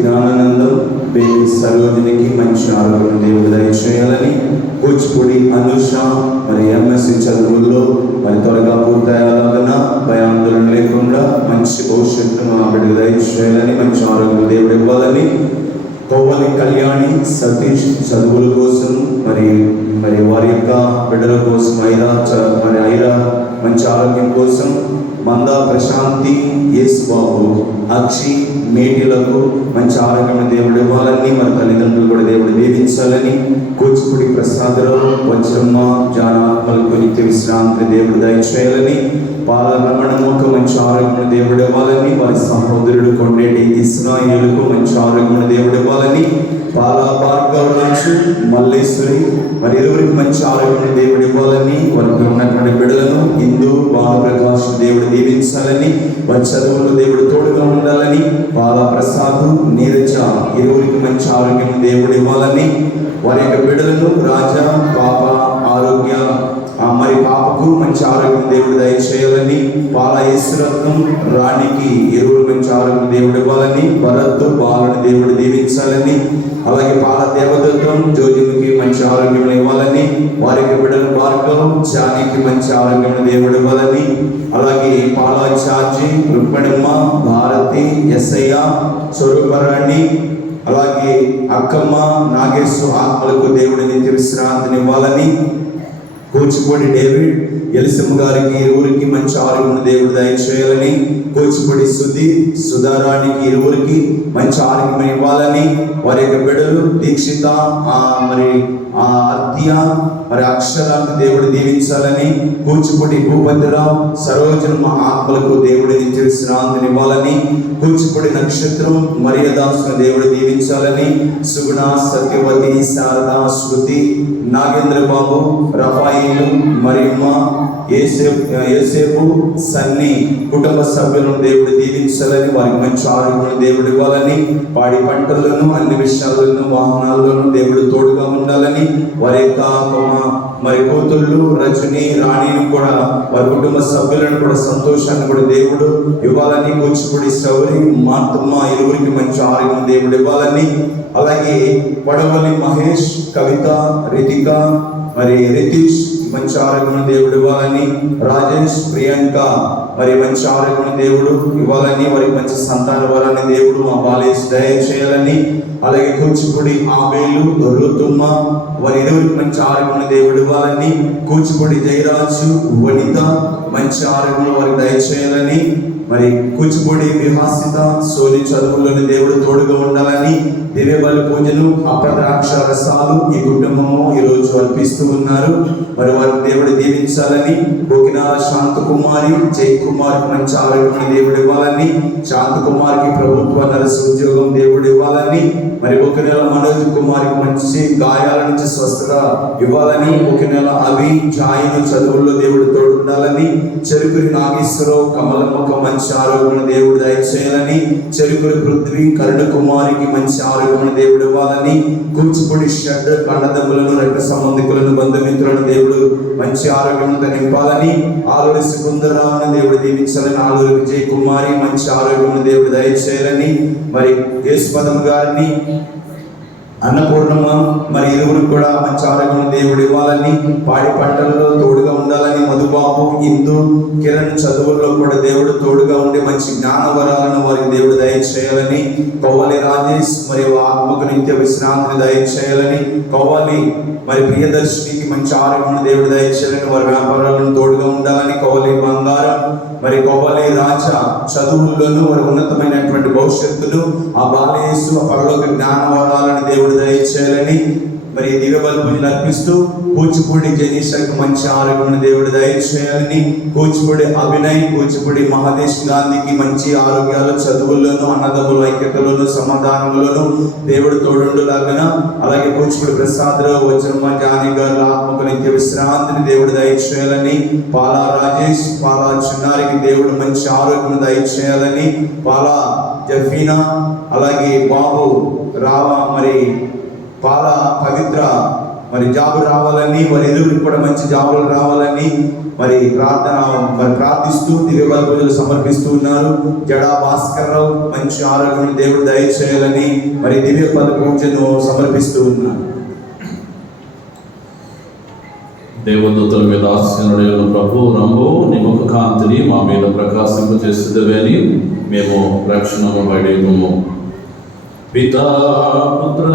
Gnananandam, baby సరోజినికి మంచి ఆరోగ్యం దేవుడు దయచేయాలని, కూచిపూడి అనుష మరి ఎంఎస్సి చదువుల్లో మరి త్వరగా పూర్తయ్యేలాగా భయాందోళన లేకుండా మంచి భవిష్యత్తును ఆ బిడ్డకు దయచేయాలని, మంచి ఆరోగ్యం దేవుడు ఇవ్వాలని, కోవలి కళ్యాణి సతీష్ చదువుల కోసం మరి వారి యొక్క బిడ్డల కోసం ఐరా మంచి ఆరోగ్యం కోసం, మందా ప్రశాంతి, యేసుబాబు, అక్షి, మేటిలకు మంచి ఆరోగ్యం దేవుడు ఇవ్వాలని, మరి తల్లిదండ్రులు కూడా దేవుడు దీవించాలని, కూచిపూడి ప్రసాదరావు, వజ్రమ్మ, జానాత్మలకు నిత్య విశ్రాంతి దేవుడు దయచేయాలని, పాల రమణమ్మకు మంచి ఆరోగ్యం దేవుడు ఇవ్వాలని, వారి సహోదరుడు కొండేటి ఇస్రాయేలుకు మంచి ఆరోగ్యం దేవుడు ఇవ్వాలని, పాల భార్గవరాజు, మల్లేశ్వరి మరి ఇరువురికి మంచి ఆరోగ్యం దేవుడు ఇవ్వాలని, వారికి ఉన్నటువంటి బిడ్డలను హిందూ భానుప్రకాష్ దేవుడు దీవించాలని, వారి చదువులు దేవుడు తోడుగా ఉండాలని, పాల ప్రసాద్, నీరజ ఇరువురికి మంచి ఆరోగ్యం దేవుడు ఇవ్వాలని, వారి యొక్క బిడ్డలను రాజా, పాప ఆరోగ్య మరి పాపకు మంచి ఆరోగ్యం దేవుడు దయచేయాలని, పాల ఈశ్వరత్నం, రాణికి ఇరువురు మంచి ఆరోగ్యం దేవుడు ఇవ్వాలని, భరత్ బాలను దేవుడు దీవించాలని, అలాగే పాల దేవదత్తం, జోజికి మంచి ఆరోగ్యం ఇవ్వాలని, వారికి బిడ్డలు భార్గవ్, జానికి మంచి ఆరోగ్యం దేవుడు ఇవ్వాలని, అలాగే పాల చార్జీ, రుక్మణమ్మ, భారతి, ఎస్ఐయ, స్వరూపరాణి, అలాగే అక్కమ్మ, నాగేశ్వర ఆత్మలకు దేవుడి నిత్య విశ్రాంతిని ఇవ్వాలని, కూచిపూడి డేవిడ్, ఎలిసమ్మ గారికి ఇరువురికి మంచి ఆరోగ్యం దేవుడు దయచేయాలని, కూచిపూడి సుధీర్, సుధారాణికి ఇరువురికి మంచి ఆరోగ్యం ఇవ్వాలని, వారి యొక్క బిడ్డలు దీక్షిత, అత్య మరి అక్షరాలకు దేవుడు దీవించాలని, కూచిపూడి భూపతిరావు, సరోజనమ్మ ఆత్మలకు దేవుడి నిత్య విశ్రాంతిని ఇవ్వాలని, కూచిపూడి నక్షత్రం, మరియదాసును దేవుడు దీవించాలని, సుగుణ, సత్యవతి, శారద, శృతి, నాగేంద్ర బాబు, రఫాయిలు, మరియమ్మ, యేసేపు, సన్ని కుటుంబ సభ్యులను దేవుడు దీవించాలని, వారికి మంచి ఆరోగ్యం దేవుడు ఇవ్వాలని, పాడి పంటలను అన్ని విషయాలను వాహనాలను దేవుడు తోడుగా ఉండాలని, వారి యొక్క మరి కూతుళ్ళు రజని, రాణిని కూడా వారి కుటుంబ సభ్యులను కూడా సంతోషాన్ని కూడా దేవుడు ఇవ్వాలని, కూచిపూడి శౌరి, మార్తమ్మ ఇరువురికి మంచి ఆరోగ్యం దేవుడు ఇవ్వాలని, అలాగే పడవలి మహేష్, కవిత, రితిక మరి రితీష్ మంచి ఆరోగ్యం దేవుడు ఇవ్వాలని, రాజేష్, ప్రియాంక మరి మంచి ఆరోగ్యం దేవుడు ఇవ్వాలని, వారికి మంచి సంతాన వరాన్ని దేవుడు మా బాలేష్ దయచేయాలని, అలాగే కూచిపూడి ఆబేలు, రుతుమ్మ వారి ఇరువురికి మంచి ఆరోగ్యం దేవుడు ఇవ్వాలని, కూచిపూడి జయరాజు, వనిత మంచి ఆరోగ్యం వారికి దయచేయాలని, మరి కూచిపూడి విహాసిత, సోలి చదువులను దేవుడు తోడుగా ఉండాలని, దివ్యబలి పూజలు, అప్రద్రాక్ష రసాలు ఈ కుటుంబము ఈరోజు అర్పిస్తూ ఉన్నారు. మరి వారిని దేవుడు దీవించాలని, బొకినాల శాంతకుమారి, జయకుమార్కి మంచి ఆరోగ్యం దేవుడు ఇవ్వాలని, శాంతకుమార్కి ప్రభుత్వ నర్సు ఉద్యోగం దేవుడు ఇవ్వాలని, మరి బొకినేల మనోజ్ కుమార్కి మంచి గాయాల నుంచి స్వస్థత ఇవ్వాలని, బొకినేల అవి జాయిను చదువుల్లో దేవుడు తోడు ఉండాలని, చెరుకురి నాగేశ్వరరావు, కమలమ్మకు మంచి ఆరోగ్యం దేవుడు దయచేయాలని, చెరుకురి పృథ్వీ, కరుణ కుమారికి మంచి ఆరోగ్యం దేవుడు ఇవ్వాలని, కూచిపూడి షడ్ కండదమ్ములను, రక్త సంబంధికులను, బంధుమిత్రులను దేవుడు మంచి ఆరోగ్యంతో నింపాలని, ఆలూరి సుకుందరావును దేవుడు దీవించాలని, ఆలూరి విజయ్ కుమారి మంచి ఆరోగ్యం దేవుడు దయచేయాలని, మరి యేసుపదం గారిని, అన్నపూర్ణమ్మ మరి ఇరువురికి కూడా మంచి ఆరోగ్యం దేవుడు ఇవ్వాలని, పాడి పంటల్లో తోడుగా ఉండాలని, మధుబాబు, ఇందు, కిరణ్ చదువుల్లో కూడా దేవుడు తోడుగా ఉండి మంచి జ్ఞాన వరాలను వారికి దేవుడు దయచేయాలని, కవ్వాలి రాజేష్ మరి ఆత్మకు నిత్య విశ్రాంతిని దయచేయాలని, కవ్వాలి మరి ప్రియదర్శినికి మంచి ఆరోగ్యం దేవుడు దయచేయాలని, వారి వ్యాపారాలను తోడుగా ఉండాలని, కవ్వాలి బంగారం మరి కవ్వాలి రాజా చదువుల్లోనూ వారి ఉన్నతమైనటువంటి భవిష్యత్తును ఆ బాలయేసు పరలోక జ్ఞాన వరాలను దేవుడు దయచేయాలని, మరి దివ్యబలి పూజలు అర్పిస్తూ కూచిపూడి జనీషకు మంచి ఆరోగ్యం దేవుడు దయచేయాలని, కూచిపూడి అభినయ్, కూచిపూడి మహాదేశ్ గాంధీకి మంచి ఆరోగ్యాలు, చదువుల్లోనూ అన్నదమ్ముల ఐక్యతలోను సమాధానంలోనూ దేవుడు తోడుండులాగా, అలాగే కూచిపూడి ప్రసాదరావు, వజ్రమ్మ, జానీ గారు ఆత్మకు నిత్య విశ్రాంతిని దేవుడు దయచేయాలని, పాలా రాజేష్, పాలా చిన్నారికి దేవుడు మంచి ఆరోగ్యం దయచేయాలని, పాలా జఫీనా, అలాగే బాబు రావా, మరి పాల పవిత్ర మరి జాబులు రావాలని, వారి ఎదుగురికి కూడా మంచి జాబులు రావాలని మరి ప్రార్థిస్తూ దివ్య బలి పూజలు సమర్పిస్తూ ఉన్నారు. జడా భాస్కర్ రావు మంచి ఆరోగ్యం దేవుడు దయచేయాలని మరి దివ్య బలి పూజను సమర్పిస్తూ ఉన్నారు. దేవదూతల మీద ఆశీనుడైన ప్రభు రంభు నీ ముఖ కాంతిని మా మీద ప్రకాశింప చేసేదివే అని మేము రక్షణము పడేము. పితా పుత్ర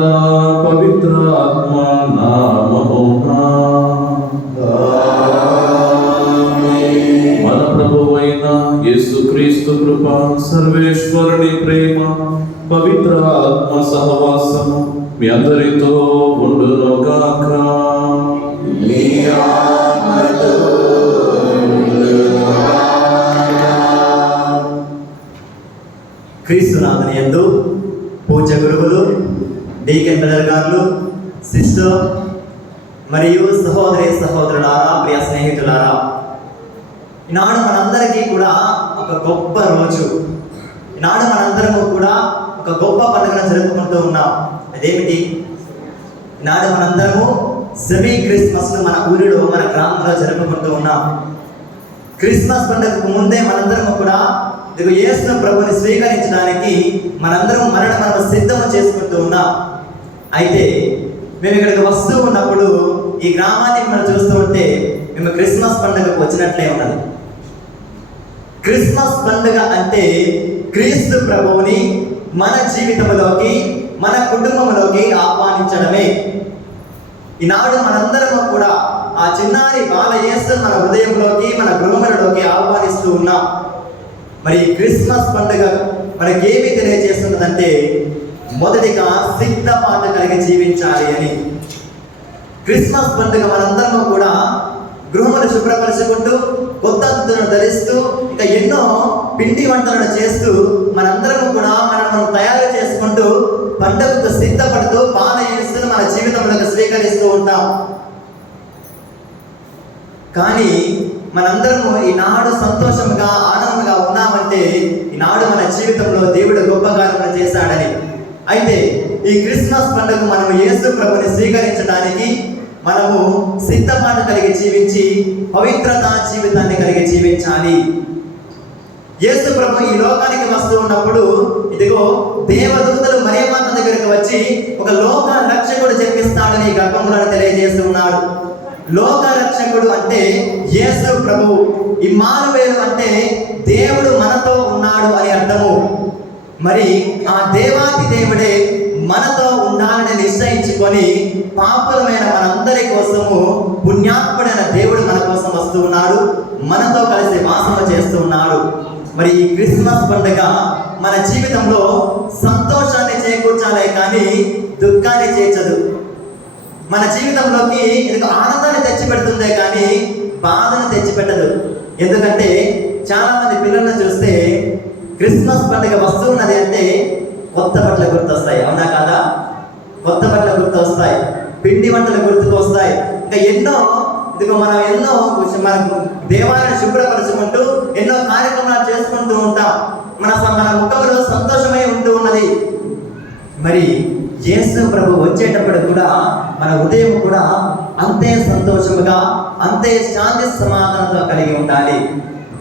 పవిత్ర ఆత్మ నామమున మన ప్రభువైన యేసుక్రీస్తు కృప, సర్వేశ్వరుని ప్రేమ, పవిత్ర ఆత్మ సహవాసము మీ అందరితో ఉండునుగాక. క్రీస్తునాథుని యందు పూజ గురువులు, డీకెన్ బ్రదర్ గారు, సిస్టర్ మరియు సహోదరి సహోదరులారా, ప్రియ స్నేహితులారా, ఈనాడు మనందరికీ కూడా ఒక గొప్ప రోజు. ఈనాడు మనందరము కూడా ఒక గొప్ప పండుగను జరుపుకుంటూ ఉన్నాం. అదేమిటి? ఈనాడు మనందరము సెమీ క్రిస్మస్ను మన ఊరిలో, మన గ్రామంలో జరుపుకుంటూ ఉన్నాం. క్రిస్మస్ పండుగకు ముందే మనందరము కూడా యేసు ప్రభుని స్వీకరించడానికి మనందరం మనం సిద్ధం చేసుకుంటూ ఉన్నాం. అయితే మేము ఇక్కడికి వస్తూ ఉన్నప్పుడు ఈ గ్రామాన్ని మనం చూస్తూ ఉంటే మేము క్రిస్మస్ పండుగకు వచ్చినట్లే ఉన్నది. క్రిస్మస్ పండుగ అంటే క్రీస్తు ప్రభువుని మన జీవితంలోకి, మన కుటుంబంలోకి ఆహ్వానించడమే. ఈనాడు మనందరము కూడా ఆ చిన్నారి బాల యేసుని మన హృదయంలోకి, మన గృహములలోకి ఆహ్వానిస్తూ ఉన్నాం. మరి క్రిస్మస్ పండుగ మనకేమి తెలియజేస్తున్నదంటే, మొదటిగా సిద్ధపాటు కలిగి జీవించాలి అని. క్రిస్మస్ పండుగ మనందరము కూడా గృహములు శుభ్రపరుచుకుంటూ, కొత్త దుస్తులను ధరిస్తూ, ఇంకా ఎన్నో పిండి వంటలను చేస్తూ మనందరము కూడా మనం తయారు చేసుకుంటూ పండుగకు సిద్ధపడుతూ బాల యేసును మన జీవితంలోకి స్వీకరిస్తూ ఉంటాం. కానీ మనందరము ఈనాడు సంతోషంగా, ఆనందంగా ఉన్నామంటే ఈనాడు మన జీవితంలో దేవుడు గొప్ప కార్యములు చేశాడని. అయితే ఈ క్రిస్మస్ పండుగ మనము యేసు ప్రభుని స్వీకరించడానికి మనము సిద్ధపాటు కలిగి జీవించి పవిత్రత జీవితాన్ని కలిగి జీవించాలి. యేసు ప్రభు ఈ లోకానికి వస్తూ ఉన్నప్పుడు ఇదిగో దేవదూతలు మరియమాత దగ్గరికి వచ్చి ఒక లోక రక్షకుడు జన్మిస్తాడని గర్భంలో తెలియజేస్తూ ఉన్నాడు. లోక రక్షకుడు అంటే యేసు ప్రభు. ఇమ్మానువేలు అంటే దేవుడు మనతో ఉన్నాడు అని అర్థము. మరి ఆ దేవాతి దేవుడే మనతో ఉండాలని నిశ్చయించుకొని పాపులమైన మనందరి కోసము పుణ్యాత్ముడైన దేవుడు మన కోసం వస్తూ ఉన్నాడు, మనతో కలిసి వాసన చేస్తూ ఉన్నాడు. మరి ఈ క్రిస్మస్ పండుగ మన జీవితంలో సంతోషాన్ని చేకూర్చాలే కానీ దుఃఖాన్ని చేర్చదు. మన జీవితంలోకి ఎందుకు ఆనందాన్ని తెచ్చిపెడుతుందే కానీ బాధను తెచ్చిపెట్టదు. ఎందుకంటే చాలా మంది పిల్లలను చూస్తే క్రిస్మస్ పండుగ వస్తూ ఉన్నది అంటే కొత్త బట్టలు గుర్తొస్తాయి, అవునా కాదా? కొత్త బట్టలు గుర్తొస్తాయి, పిండి వంటలు గుర్తుకు వస్తాయి, ఇంకా ఎన్నో మన దేవాలయాన్ని శుభ్రపరచుకుంటూ ఎన్నో కార్యక్రమాలు చేసుకుంటూ ఉంటాం. మన ముఖంలో సంతోషమై ఉంటూ ఉన్నది. మరి యేసు ప్రభు వచ్చేటప్పుడు కూడా మన ఉదయం కూడా అంతే సంతోషముగా, అంతే శాంతి సమాధానంతో కలిగి ఉండాలి.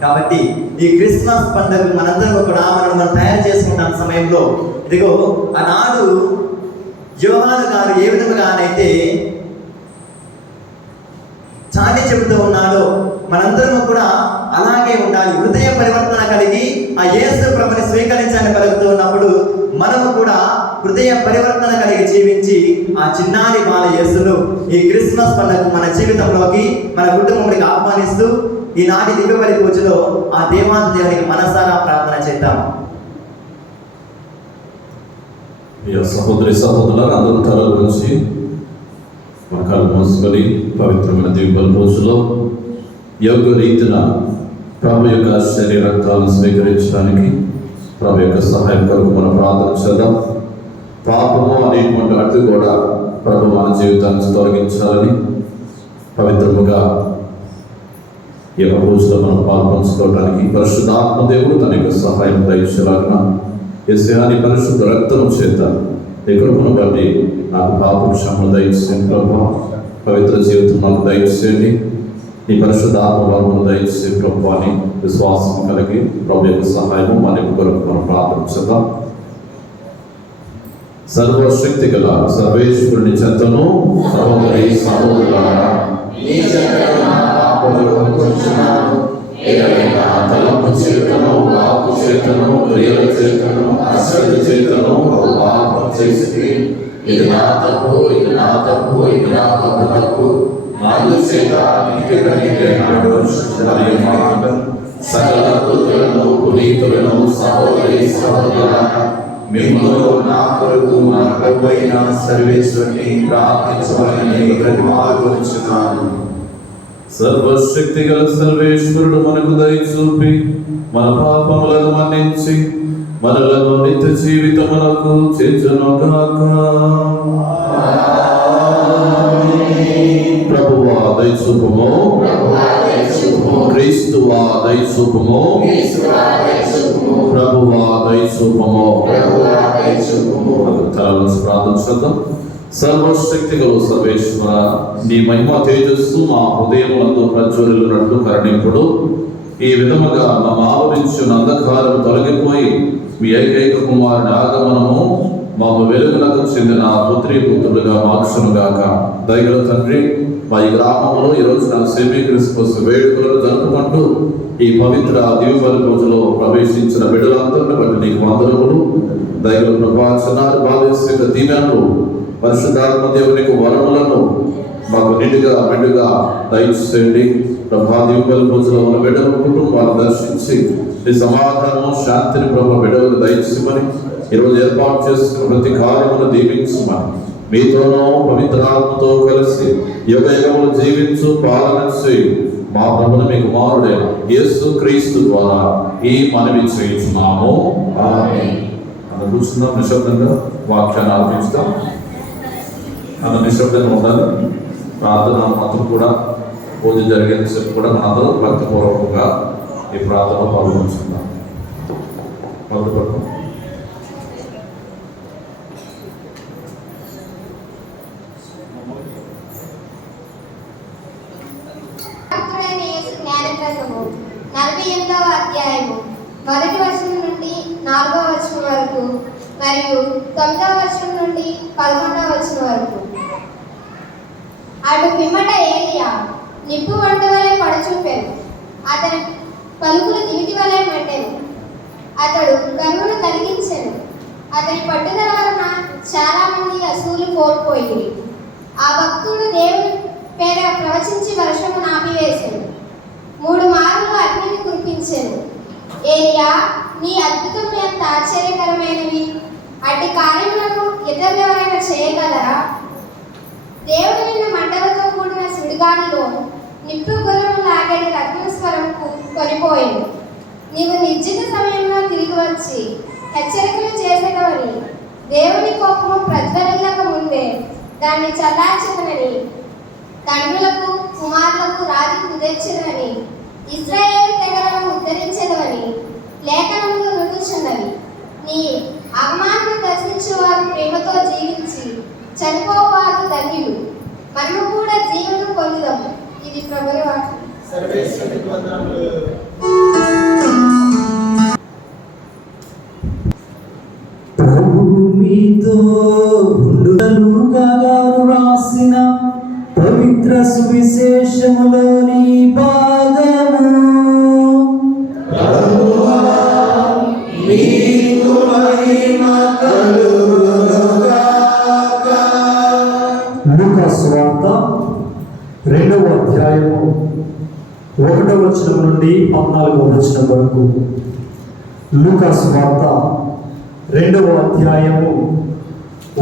కాబట్టి ఈ క్రిస్మస్ పండుగ మనందరూ కూడా మనం తయారు చేసుకుంటున్న సమయంలో ఇదిగో ఆనాడు యోహాను గారు ఏ విధముగానైతే చాటి చెబుతూ ఉన్నాడో మనందరము కూడా అలాగే ఉండాలి. హృదయ పరివర్తన కలిగి ఆ యేసు ప్రభుని స్వీకరించాలని పలుకుతూ ఉన్నప్పుడు మనము కూడా హృదయ పరివర్తన కలిగి జీవించి ఆ చిన్నారి బాల యేసును ఈ క్రిస్మస్ పండుగ మన జీవితంలోకి, మన కుటుంబంలోకి ఆహ్వానిస్తూ ఈనాటి దివ్య బలి పూజలో ఆ దేవాది దేవునికి మనసారా ప్రార్థన చేద్దాం. సహోదరి సహోదరులు అందరూ తల గురించి మన కళ్ళు మూసుకొని పవిత్రమైన దివ్య బలి పూజలో యోగ రీతిన ప్రభు యొక్క శరీర రక్తాలను స్వీకరించడానికి ప్రభు యొక్క సహాయం కొరకు మనం ప్రార్థన చేద్దాం. పాపము అనేటువంటి అడ్డు కూడా ప్రభు మన జీవితాన్ని తొలగించాలని పవిత్రముగా ఈ యొక్క పూజలో మనం పాల్పంచుకోవడానికి పరిశుద్ధాత్మ దేవుడు తన యొక్క సహాయం దయచేలాగా యేసయ్య పరిశుద్ధ రక్తము చేత ఈ కృపను బట్టి నాకు పాప క్షమను దయచేయండి ప్రభు. పవిత్ర జీవితం మాకు దయచేయండి. నీ పరిశుద్ధాత్మ వరమును దయచేసి ప్రభు అని విశ్వాసం కలిగి ప్రభు యొక్క సహాయము మన కొరకు మనం ప్రార్థించుదాం. సర్వశక్తి గల సర్వేశ్వరుని చెంతను సహోదరి సహోదరులారా, నీ చెంతను నా పాపములు ఒప్పుకొనుచున్నాను. ఏదైనా తలంపు చేతను, వాక్కు చేతను, క్రియల చేతను, అశ్రద్ధ చేతను పాపం చేసి ఇది నా తప్పు, ఇది నా తప్పు, ఇది నా తప్పు. నాలుగు చేత సకల కృతులను పునీతులను సహోదరి సహోదరులారా, మిమ్మల్ని నా కొరకు నా ప్రభువైన సర్వేశ్వరుని ప్రార్థించమని బ్రతిమాలుకొనుచున్నాను. సర్వశక్తి గల సర్వేశ్వరుడు మనకు దయ చూపి మన పాపములను మన్నించి మనలను నిత్య జీవితమునకు చేర్చునుగాక. ప్రభువా దయ చూపుము, క్రీస్తువా దయ చూపుము, ప్రభువా దయ చూపుము. తలలను ప్రార్థించుదాం. సర్వశక్తి గల సర్వేశ్వర, నీ మహిమ తేజస్సు మా హృదయములందు ప్రజ్వలిల్లునట్లు కరుణింపుడు. ఈ విధముగా మా ఆవరించిన అంధకారం తొలగిపోయి మీ ఏకైక కుమారుని ఆగమనము మాకు వెలుగులకు చెందిన పుత్రి పుత్రులుగా మార్చునుగాక. దయగల తండ్రి, మా ఈ గ్రామంలో ఈరోజు నా సెమీ క్రిస్మస్ వేడుకలను జరుపుకుంటూ ఈ పవిత్ర దీపావళి రోజులో ప్రవేశించిన బిడ్డలందరిని బట్టి నీకు వందనములు. దయగల ప్రభా, చిన్నారి బాలయేసు దీవెనలు, పరిశుద్ధాత్మ దేవునికి వరములను మాకు మెండుగా దయచేయండి. ప్రభా, దీపావళి రోజులో ఉన్న బిడ్డల కుటుంబాలను దర్శించి ఈ సమాధానము శాంతిని ప్రభా బిడ్డలకు దయచేయమని, ఈరోజు ఏర్పాటు చేసుకున్న ప్రతి కార్యమును దీవించమని, మీతోనూ పవిత్రాత్మతో కలిసి యుగయుగములు జీవించు పాలన చేయి మా ప్రభువును మీ కుమారుడైన యేసు క్రీస్తు ద్వారా ఈ మనవి చేయించున్నాము. ఆమేన్. మనం కూర్చున్నాం, నిశ్శబ్దంగా వాక్యాన్ని ఆలపించుతాం. అన్న నిశ్శబ్దంగా ఉండాలి. ప్రార్థన మాత్రం కూడా పూజ జరిగేంతసేపు కూడా మనందరూ భక్తిపూర్వకంగా ఈ ప్రార్థనలో పాల్గొంచుకుందాం. మొదలుపెడతాం. జ్ఞానగ్రంథము 48వ అధ్యాయము 1వ వచనం నుండి 4వ వచనం వరకు మరియు 9వ వచనం నుండి 11వ వచనం వరకు. అటు పిమ్మట ఏలియా నిప్పు వంట వలె పడచూపాను, అతని పలుకులు దివిటి వలె మండెను. అతడు గర్వను కలిగించెను, అతని పట్టుదల వలన చాలా మంది అసూలు కోల్పోయి. ఆ భక్తుడు దేవుని పేర ప్రవచించి వర్షము నాపివేశాడు, 3 మారులు అగ్నిని కురిపించెను. ఏలియా, నీ అద్భుతములు ఎంత ఆశ్చర్యకరమైనవి! అట్టి కార్యములను ఇతరులెవరైనా చేయగలరా? దేవుడు నిన్న మంటలతో కూడిన సుడిగాలిలో నిప్పు గుర్రము లాగడి రత్నస్వరం కొనిపోయాను. నీవు నిర్జిత సమయంలో తిరిగి వచ్చి హెచ్చరికలు చేసేదవని, దేవుని కోపము ప్రజ్వలిల్లక ముందే దాన్ని చల్లార్చదనని, తండ్రులకు కుమారులకు రాజు కుదిర్చదని, ఇశ్రాయేలు తెగలను ఉద్ధరించదవని లేఖనములు రుజుచున్నవి. నీ అవమానము దర్శించువారు ప్రేమతో జీవించి చనిపోవారు ధన్యులు. మనము కూడా జీవనం పొందుదాము. ఇది ప్రభుని వాక్యం. ప్రభువు మీతో ఉండుగాక రాసిన పవిత్ర సువిశేషములోని భాగము. లూకా సువార్త 2వ అధ్యాయము 1వ వచనం నుండి 14వ వచనం వరకు. లూకా సువార్త 2వ అధ్యాయము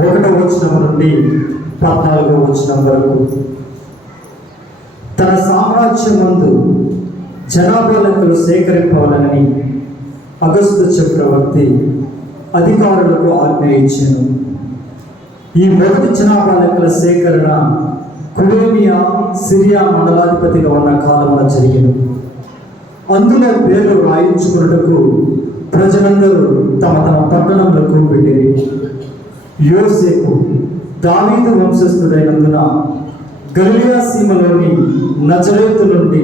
1వ వచనం నుండి 14వ వచనం వరకు. తన సామ్రాజ్యమందు జనాభా లెక్కలు సేకరింపవాలని అగస్తు చక్రవర్తి అధికారులకు ఆజ్ఞ ఇచ్చాను. ఈ మొదటి జనాభా లెక్కల సేకరణ కురేనియా సిరియా మండలాధిపతిగా ఉన్న కాలంలో జరిగింది. అందులో పేర్లు రాయించుకున్నటకు ప్రజలందరూ తమ తమ పట్టణములకు పెట్టిరి. యోసేపు దావీదు వంశస్థుడైనందున గలిలయ సీమలోని నజరేతు నుండి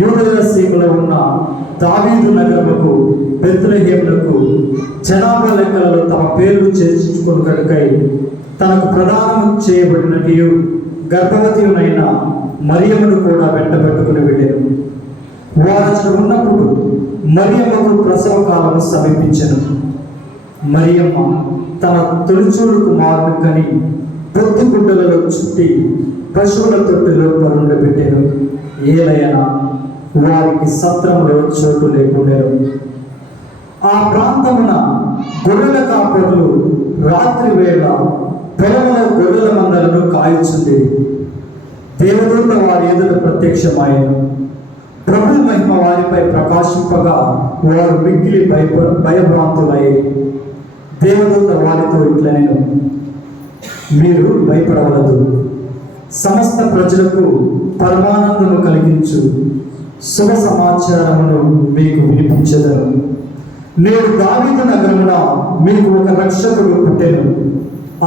యూదయ సీమలో ఉన్న దావీదు నగరముకు బెత్లెహేమునకు జనాభా లెక్కలలో తమ పేర్లు చేర్చుకొనుటకై తనకు ప్రదానం చేయబడినటియు గర్భవతియునైన మరియమ్మను కూడా వెంటబెట్టుకుని వెళ్ళాను. వారు ఉన్నప్పుడు మరియమ్మకు ప్రసవ కాలము సమీపించెను. మరియమ్మ తన తొలిచూలు కుమారుని కని పొద్దు గుడ్డలలో చుట్టి పశువుల తొట్టిలో పరుండబెట్టారు. ఏలైనా వారికి సత్రంలో చోటు లేకుండెను. ఆ ప్రాంతమున గొర్రెల కాపరులు రాత్రి వేళ పొలముల గొర్రెల మందలను కాల్చుండేది. దేవదూత వారి ఎదుట ప్రత్యక్షమాయను. ప్రభు మహిమ వారిపై ప్రకాశింపగా వారు మిక్కిలి భయభ్రాంతులయ్యారు. దేవదూత వారితో ఇట్లనెను, మీరు భయపడవలదు. సమస్త ప్రజలకు పరమానందము కలిగించు శుభ సమాచారమును మీకు వినిపించెదను. నేడు దావీదు నగరమున మీకు ఒక రక్షకుడు పుట్టెను.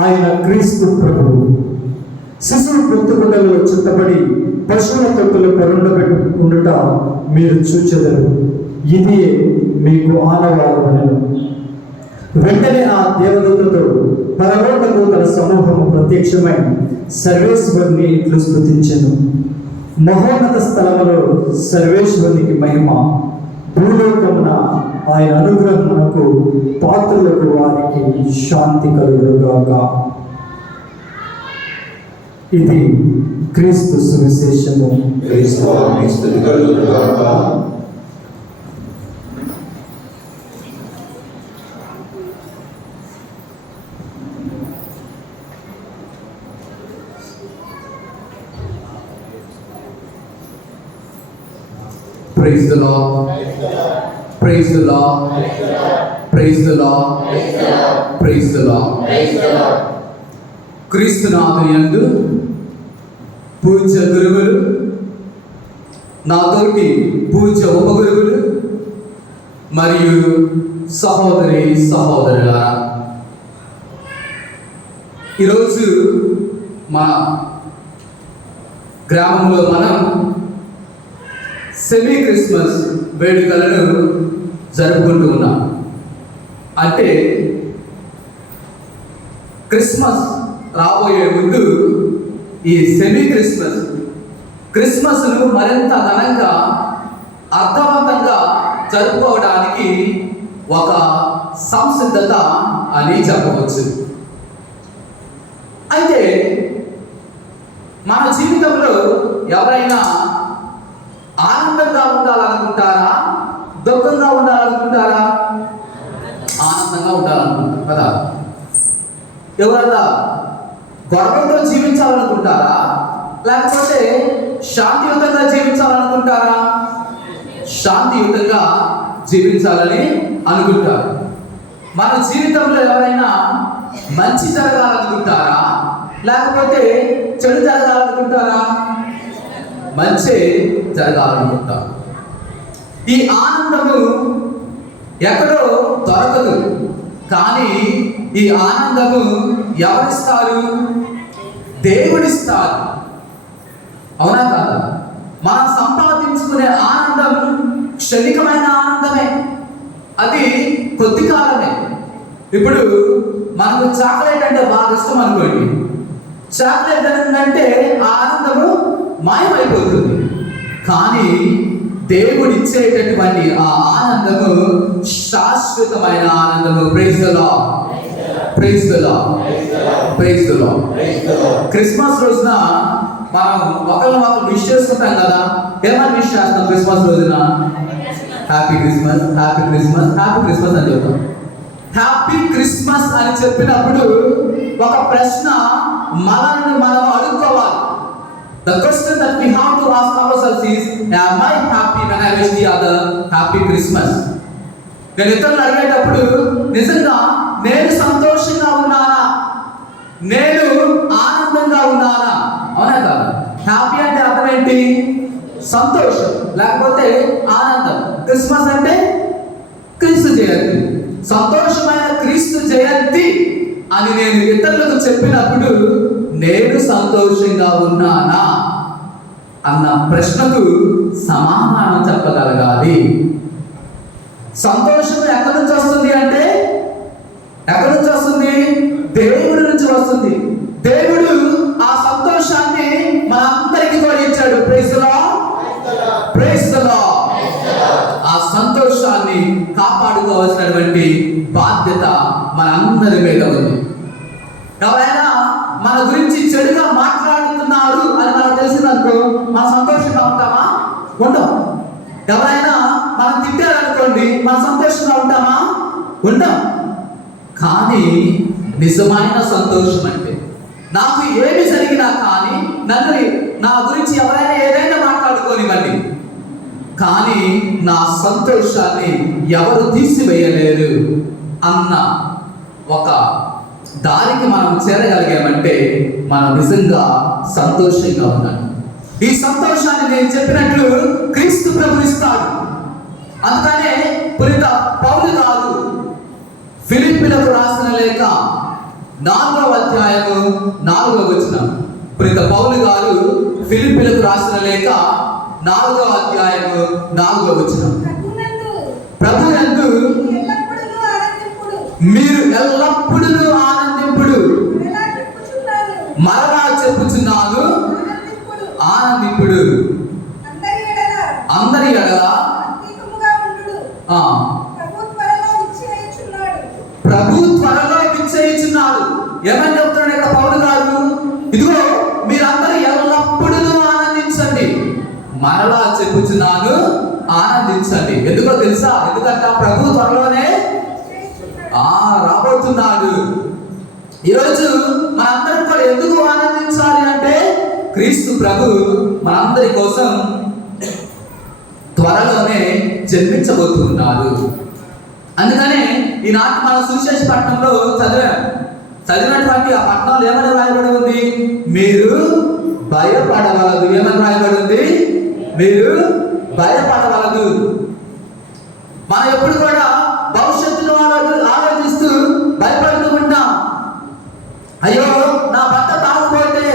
ఆయన క్రీస్తు ప్రభువు. శిశువు పొత్తుగుడ్డలలో చుట్టబడి పశువుల తొట్టులు పరుండబెట్టు మీరు చూచెదరు. ఇది మీకు ఆనవాలవనెను. వెంటనే ఆ దేవదూతతో పరలోక దూతల సమూహము ప్రత్యక్షమై సర్వేశ్వరుని ఇట్లు స్తుతించెను. మహోన్నత స్థలములో సర్వేశ్వరునికి మహిమ, భూలోకమున ఆయన అనుగ్రహమునకు పాత్రులకు వారికి శాంతి కలుగునుగాక. ఇది క్రీస్తు సువిశేషము. క్రీస్తువానికి స్తుతి కలుగునుగాక. Praise the Lord. Praise the Lord. Praise the Lord. Praise the Lord. క్రీస్తునాథునియందు పూజ్య గురువులు, నాతోటి పూజ్య ఉపగురువులు మరియు సహోదరి సహోదరులారా, ఈరోజు మా గ్రామంలో మనం సెమీ క్రిస్మస్ వేడుకలను జరుపుకుంటూ ఉన్నాం. అంటే క్రిస్మస్ రాబోయే ముందు ఈ సెమీ క్రిస్మస్ను మరింత ఘనంగా అర్థవంతంగా జరుపుకోవడానికి ఒక సంసిద్ధత అని చెప్పవచ్చు. అయితే మన జీవితంలో ఎవరైనా ఆనందంగా ఉండాలనుకుంటారా, దుఃఖంగా ఉండాలనుకుంటారా? ఆనందంగా ఉండాలనుకుంటారు కదా. ఎవరన్నా గొడవలతో జీవించాలనుకుంటారా, లేకపోతే శాంతియుతంగా జీవించాలనుకుంటారా? శాంతియుతంగా జీవించాలని అనుకుంటారు. మన జీవితంలో ఎవరైనా మంచి జరగాలనుకుంటారా, లేకపోతే చెడు జరగాలనుకుంటారా? మంచి జరగాలనుకుంటారు. ఈ ఆనందము ఎక్కడో దొరకదు, కానీ ఈ ఆనందము ఎవరిస్తారు? దేవుడిస్తారు. అవునా కాదా? మనం సంపాదించుకునే ఆనందం క్షణికమైన ఆనందమే, అది కొద్ది కాలమే. ఇప్పుడు మనకు చాక్లెట్ అంటే బాగా ఇష్టం అనుకోండి, చాక్లెట్ అంటే ఆ ఆనందము మాయమైపోతుంది. కానీ దేవుడు ఇచ్చేటటువంటి ఆ ఆనందము శాశ్వతమైన ఆనందము. Praise the Lord. Praise the Lord. Praise the Lord. Christmas రోజున మనం ఒకరిని విష్ చేసుకుంటాం కదా. ఏమని విష్ చేస్తాం క్రిస్మస్ రోజున? Happy Christmas, happy Christmas, happy Christmas అని చెప్తాం. హ్యాపీ క్రిస్మస్ అని చెప్పినప్పుడు ఒక ప్రశ్న మనల్ని మనం అడుక్కోవాలి. The question that we have to ask ourselves is, am I happy when I wish the other happy Christmas? నేను ఇతరులు అడిగేటప్పుడు నిజంగా నేను సంతోషంగా ఉన్నానా, నేను ఆనందంగా ఉన్నానా? అవునా కాదు? హ్యాపీ అంటే అర్థం ఏంటి? సంతోషం లేకపోతే ఆనందం. క్రిస్మస్ అంటే క్రీస్తు జయంతి, సంతోషమైన క్రీస్తు జయంతి అని నేను ఇతరులకు చెప్పినప్పుడు నేను సంతోషంగా ఉన్నానా అన్న ప్రశ్నకు సమాధానం చెప్పగలగాలి. సంతోషం ఎక్కడి నుంచి వస్తుంది అంటే, ఎక్కడి నుంచి వస్తుంది? దేవుడి నుంచి వస్తుంది. దేవుడు ఆ సంతోషాన్ని మనందరికీ కూడా ఇచ్చాడు. Praise the Lord, praise the Lord. ఆ సంతోషాన్ని కాపాడుకోవాల్సినటువంటి బాధ్యత మనందరి మీద ఉంది. ఎవరైనా మన గురించి చెడుగా మాట్లాడుతున్నారు అని మనకు తెలిసిందనుకో, మనం సంతోషంగా ఉంటామా? ఉంటాం. ఎవరైనా మనం తిట్టారనుకోండి, మనం సంతోషంగా ఉంటామా? ఉంటాం. కానీ నిజమైన సంతోషం అంటే, నాకు ఏమి జరిగినా కానీ నా గురించి ఎవరైనా ఏదైనా మాట్లాడుకోనివ్వండి, కానీ నా సంతోషాన్ని ఎవరు తీసివేయలేరు అన్న ఒక దారికి మనం చేరగలిగామంటే మనం నిజంగా సంతోషంగా ఉన్నాం. ఈ సంతోషాన్ని నేను చెప్పినట్లు క్రీస్తు ప్రభు ఇస్తాడు. అందుకనే పునీత పౌలు గారు ఫిలిప్పీలకు రాసిన లేఖ 4వ అధ్యాయము 4వ వచనం. పునీత పౌలు గారు ఫిలిప్పీలకు రాసిన లేఖ 4వ అధ్యాయము 4వ వచనం. ప్రభునందు మీరు ఎల్లప్పుడూ ఆనందింపుడు. మరలా చెప్పుచున్నాను, ఆనందింపుడు. అందరి ఎడల ప్రభు త్వరలో విచ్చేయుచున్నాడు. ఏమని చెప్తున్నాడు ఇక్కడ పౌలు గారు? ఇదిగో మీరందరూ ఎల్లప్పుడూ ఆనందించండి, మరలా చెప్పుచున్నాను, ఆనందించండి. ఎందుకో తెలుసా? ఎందుకంటే ప్రభు త్వరలోనే రాబోతున్నాడు. ఈరోజు మనందరం కూడా ఎందుకు ఆనందించాలి అంటే, క్రీస్తు ప్రభు మనందరి కోసం త్వరలోనే జన్మించబోతున్నారు. అందుకనే ఈనాటి మన సువిశేష పట్టణంలో చదివినటువంటి ఆ పట్టణంలో ఏమని రాయబడి ఉంది? మీరు భయపడవలదు. ఏమని రాయబడి ఉంది? మీరు భయపడవలదు. మనం ఎప్పుడు కూడా భవిష్యత్తును ఆలోచిస్తూ భయపడుతూ ఉంటాం. అయ్యో, నా భర్త తాగుపోతే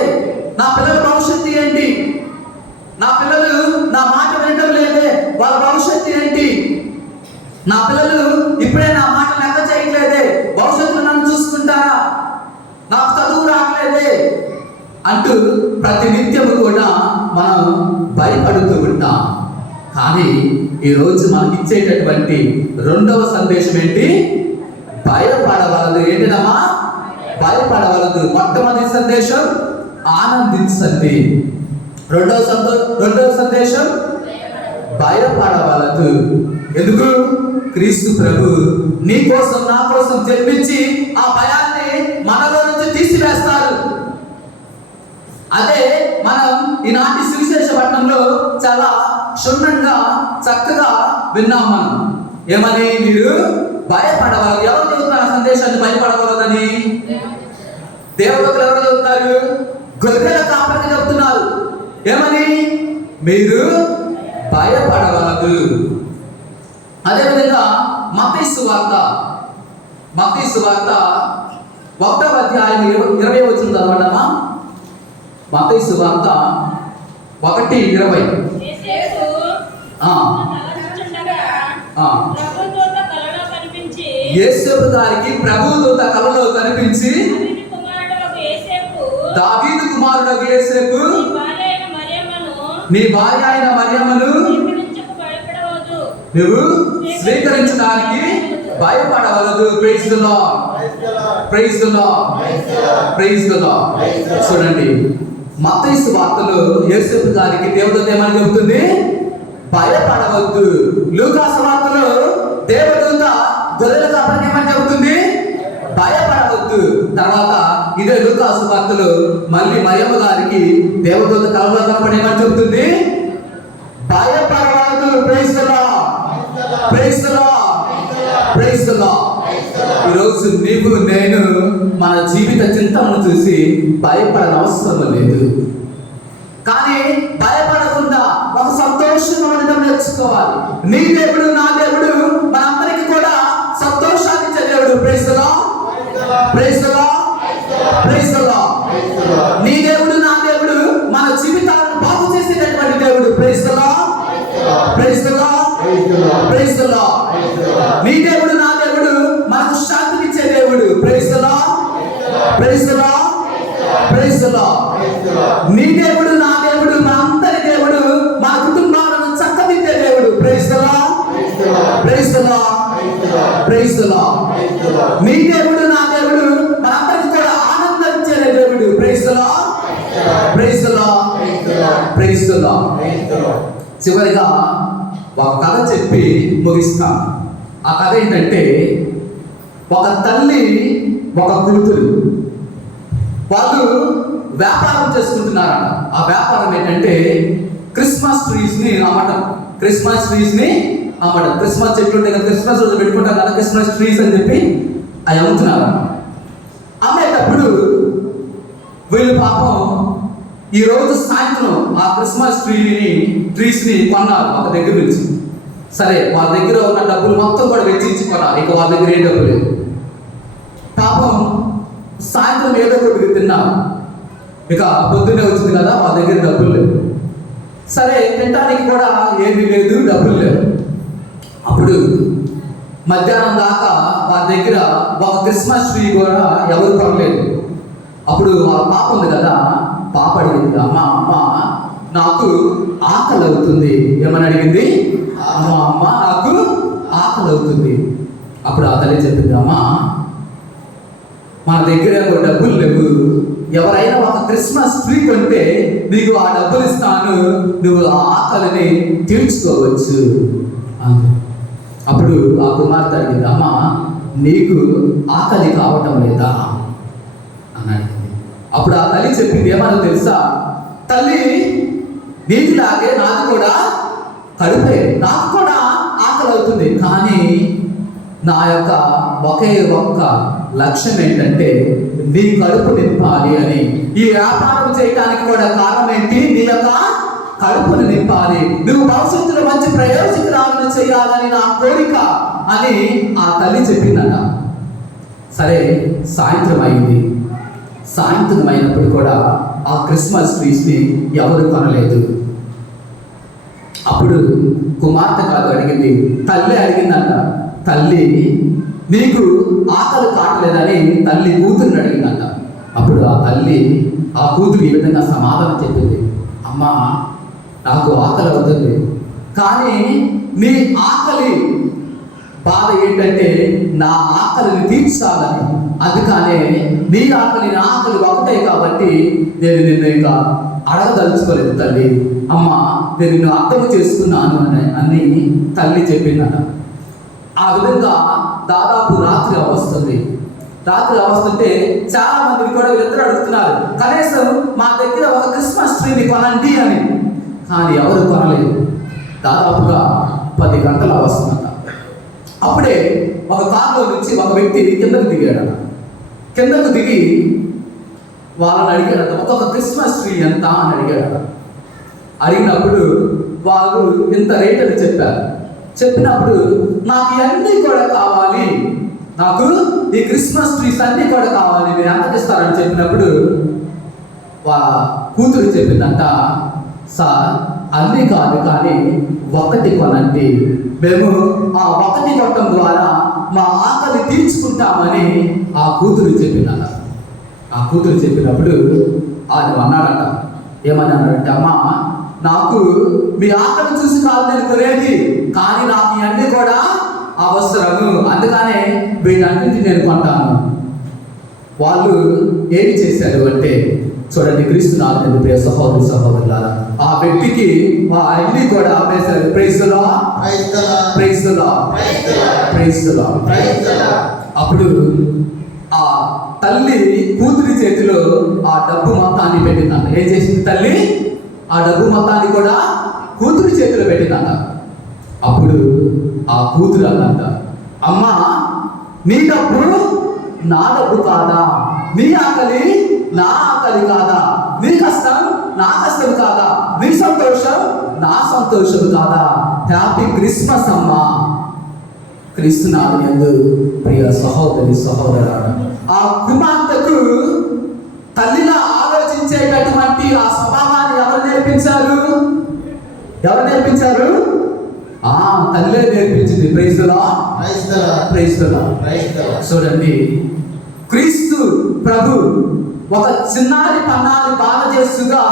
నా పిల్లల భవిష్యత్తు ఏంటి? నా పిల్లలు నా మాట వినడం లేదే, వాళ్ళ భవిష్యత్తు ఏంటి? నా పిల్లలు ఇప్పుడే నా మాట లెక్క చేయట్లేదే, భవిష్యత్తులో నన్ను చూసుకుంటారా? నాకు చదువు రావట్లేదే అంటూ ప్రతి నిత్యము కూడా మనం భయపడుతూ ఉంటాం. కానీ ఈరోజు మనకి ఇచ్చేటటువంటి 2వ సందేశం ఏంటి? భయపడవలదు. ఏంటిదమ్మా? భయపడవలదు. మొట్టమొదటి సందేశం ఆనందించండి. రెండవ సందేశం భయపడవలదు. ఎందుకు? క్రీస్తు ప్రభు నీ కోసం నా కోసం జన్మించి ఆ భయాన్ని మనలో నుంచి తీసివేస్తారు. అదే మనం ఈనాటి సువిశేష పట్టణంలో చాలా క్షుణ్ణంగా చక్కగా విన్నాం. మనం ఏమని? మీరు భయపడవలదు. ఎవరు చెబుతున్నారు సందేశాన్ని భయపడవలదని? దేవతలు ఎవరు చెబుతున్నారు? గొర్రెల కాపరికి చెబుతున్నారు. ఏమని? మీరు భయపడవలదు. అదేవిధంగా మత్తయి సువార్త 1వ అధ్యాయం 20 వచనం చదవండమ్మా. మత్తయి సువార్త 1:20. యేసేపు గారికి ప్రభుదూత కలలో కనిపించి, దావీదు కుమారుడు యేసేపు, నీ భార్య అయిన మరియమ్మను నువ్వు స్వీకరించడానికి భయపడవలదు. Praise the Lord, praise the Lord, praise the Lord. చూడండి, మత్తయి సువార్తలో యేసేపు గారికి దేవదూత ఏమని చెబుతుంది? భయపడవద్దు. లూకా సువార్తలో దేవదూత గొర్రెల కాపరికి ఏమని చెబుతుంది? భయపడవద్దు. తర్వాత ఇదే లూకా సువార్తలో మళ్ళీ మరియమ్మ గారికి దేవదూత కలలో కనపడి ఏమని చెబుతుంది? భయపడవద్దు. Praise the Lord, praise the Lord, praise the Lord. ఈరోజు నీవు నేను మన జీవిత చింతనను చూసి భయపడనవసరం లేదు. కానీ భయపడకుండా ఒక సంతోషంగా ఉండడం నేర్చుకోవాలి. నీ దేవుడు నా దేవుడు మనందరికీ కూడా సంతోషాన్ని ఇచ్చే దేవుడు. Praise the Lord, praise the Lord, praise the Lord. Praise the Lord, praise the Lord, praise the Lord. నీ దేవుడు నా దేవుడు మనకు శాంతినిచ్చే దేవుడు. Praise the Lord, praise the Lord, praise the Lord. నీ దేవుడు నా దేవుడు మా అందరి దేవుడు, మా కుటుంబాలను చక్కదిద్దే దేవుడు. Praise the Lord, praise the Lord, praise the Lord. నీ దేవుడు నా దేవుడు మనందరికీ కూడా ఆనందం ఇచ్చే దేవుడు. Praise the Lord, praise the Lord, praise the Lord. చివరిగా ఒక కథ చెప్పి ముగిస్తాం. ఆ కథ ఏంటంటే, ఒక తల్లి ఒక కూతురు వాళ్ళు వ్యాపారం చేసుకుంటున్నారట. ఆ వ్యాపారం ఏంటంటే క్రిస్మస్ ట్రీస్ ని అమ్మటం. క్రిస్మస్ ట్రీస్ ని అమ్మటం. క్రిస్మస్ చెట్లు ఉంటాయి కదా, క్రిస్మస్ రోజు పెట్టుకుంటాం కదా, క్రిస్మస్ ట్రీస్ అని చెప్పి అవి అమ్ముతున్నారు. అమ్మేటప్పుడు వీళ్ళు పాపం ఈ రోజు సాయంత్రం ఆ క్రిస్మస్ ట్రీస్ ని కొన్నారు ఒక దగ్గర నుంచి. సరే, వాళ్ళ దగ్గర ఉన్న డబ్బులు మొత్తం కూడా వెచ్చించి కొన్నారు. ఇక వాళ్ళ దగ్గర ఏ డబ్బు లేదు. పాపం సాయంత్రం ఏదో ఒకటి తిన్నారు. ఇక పొద్దున్నే వచ్చింది కదా, వాళ్ళ దగ్గర డబ్బులు లేవు. సరే, తినడానికి కూడా ఏమీ లేదు, డబ్బులు లేవు. అప్పుడు మధ్యాహ్నం దాకా వాళ్ళ దగ్గర ఒక క్రిస్మస్ ట్రీ కూడా ఎవరు కొనలేదు. అప్పుడు ఆ పాప ఉంది కదా, పాప అడిగింది, అమ్మ అమ్మ నాకు ఆకలి అవుతుంది. ఏమని అడిగింది? అమ్మ అమ్మ నాకు ఆకలి అవుతుంది. అప్పుడు ఆ తల్లి చెప్పింది, అమ్మ మన దగ్గర డబ్బులు లేవు, ఎవరైనా ఒక క్రిస్మస్ ట్రీ కొంటే నీకు ఆ డబ్బులు ఇస్తాను, నువ్వు ఆ ఆకలిని తీర్చుకోవచ్చు అంది. అప్పుడు ఆ కుమార్తె అడిగింది, అమ్మ నీకు ఆకలి కావటం లేదా అని అడిగింది. అప్పుడు ఆ తల్లి చెప్పింది, ఏమన్నా తెలుసా, తల్లి నీటిలాగే నాకు కూడా కడుపే, నాకు కూడా ఆకలి అవుతుంది. కానీ నా యొక్క ఒకే ఒక్క లక్ష్యం ఏంటంటే నీ కడుపు నింపాలి అని. ఈ వ్యాపారం చేయడానికి కూడా కారణం ఏంటి? నీ యొక్క కడుపును నింపాలి, నువ్వు భవిష్యత్తులో మంచి ప్రయోజకురాలను చేయాలని నా కోరిక అని ఆ తల్లి చెప్పిందట. సరే, సాయంత్రం అయింది. సాయంత్రం అయినప్పుడు కూడా ఆ క్రిస్మస్ ట్రీస్ని ఎవరు కొనలేదు. అప్పుడు కుమార్తె కాదు అడిగింది, తల్లి అడిగిందంట. తల్లి నీకు ఆకలి కావట్లేదని తల్లి కూతురుని అడిగిందంట. అప్పుడు ఆ కూతురు ఈ విధంగా సమాధానం చెప్పింది, అమ్మ నాకు ఆకలి అవుతుంది, కానీ నీ ఆకలి బాధ ఏంటంటే నా ఆకలిని తీర్చాలని. అందుకనే నీ ఆకలి నా ఆకలి ఒకటే కాబట్టి నేను నిన్ను ఇంకా అడగదలుచుకోలేదు తల్లి. అమ్మ నేను నిన్ను అర్థం చేసుకున్నాను అని తల్లి చెప్పిందట. ఆ విధంగా దాదాపు రాత్రి అవస్తుంది. రాత్రి అవస్తుంటే చాలా మందిని కూడా వీళ్ళిద్దరు అడుగుతున్నారు, కనీసం మా దగ్గర ఒక క్రిస్మస్ ట్రీని కొనండి అని. కానీ ఎవరు కొనలేదు. దాదాపుగా 10 గంటలు అవస్తుందట. అప్పుడే ఒక కారులో నుంచి ఒక వ్యక్తి కిందకు దిగాడట. కిందకు దిగి వాళ్ళని అడిగాడట, ఒక్కొక్క క్రిస్మస్ ట్రీ ఎంత అని అడిగాడట. అడిగినప్పుడు వాళ్ళు ఇంత రేట్ అని చెప్పారు. చెప్పినప్పుడు నాకు ఇవన్నీ కూడా కావాలి, నాకు ఈ క్రిస్మస్ ట్రీస్ అన్నీ కూడా కావాలి, మీరు ఎంతకి ఇస్తారని చెప్పినప్పుడు వాళ్ళ కూతురు చెప్పిందంట, సార్ అన్నీ కాదు కానీ ఒకటి కొనండి, మేము ఆ ఒకటి కొనడం ద్వారా మా ఆకలి తీర్చుకుంటామని ఆ కూతురు చెప్పిందట. ఆ కూతురు చెప్పినప్పుడు ఆయన అన్నాడట, ఏమని అన్నాడంటే, అమ్మ నాకు మీ ఆకలి చూసి కాదు నేను కొనేది, కానీ నాకు ఇవన్నీ కూడా అవసరము, అందుకనే వీటన్నింటినీ నేను కొంటాను. వాళ్ళు ఏమి చేశారు అంటే, చూడండి క్రీస్తునాథుని ప్రియ సహోదరి సహోదరులారా, ఆ వ్యక్తికి అన్ని కూడా అమ్మేశారు. Praise the Lord, praise the Lord, praise the Lord. అప్పుడు ఆ తల్లి కూతురి చేతిలో ఆ డబ్బు మొత్తాన్ని పెట్టిందంట. ఏం చేసింది తల్లి? ఆ డబ్బు మొత్తాన్ని కూడా కూతురి చేతిలో పెట్టిందంట. అప్పుడు ఆ కూతురు అన్నంట, అమ్మా నీ డబ్బు నా డబ్బు కాదా, నీ ఆకలి నా ఆకలి కాదా, నీ కష్టం నా కష్టం కాదా, నీ సంతోషం నా సంతోషం కాదా. హ్యాపీ క్రిస్మస్ అమ్మా. క్రీస్తునాథుని యందు ప్రియ సహోదరి సహోదరులారా, ఆ కుమార్తెకు తల్లిలా ఆలోచించేటటువంటి ఆ స్వభావాన్ని ఎవరు నేర్పించారు? తల్లే నేర్పించింది. Praise the Lord, praise the Lord. చూడండి, క్రీస్తు ప్రభు ఒక చిన్నారి పన్నారి బాధ చేస్తుగా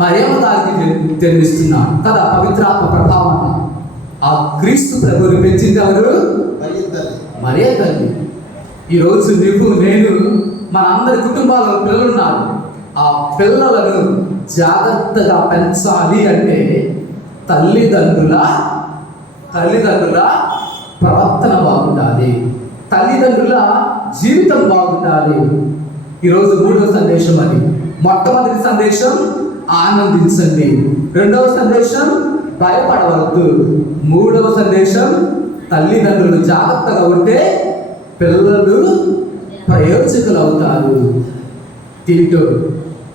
మరియమ్మ గారికి తెలివిస్తున్నాడు కదా, పవిత్రాత్మ ప్రభావం. ఆ క్రీస్తు ప్రభుని పెంచింది ఎవరు? మరియ తల్లి. ఈరోజు నీకు నేను మన అందరి కుటుంబాలలో పిల్లలు ఉన్నారు. ఆ పిల్లలను జాగ్రత్తగా పెంచాలి అంటే తల్లిదండ్రుల ప్రవర్తన బాగుండాలి, తల్లిదండ్రుల జీవితం బాగుండాలి. ఈరోజు 3వ సందేశం అది. మొట్టమొదటి సందేశం ఆనందించండి, 2వ సందేశం భయపడవద్దు, 3వ సందేశం తల్లిదండ్రులు జాగ్రత్తగా ఉంటే పిల్లలు ప్రయోజకులు అవుతారు. దీంతో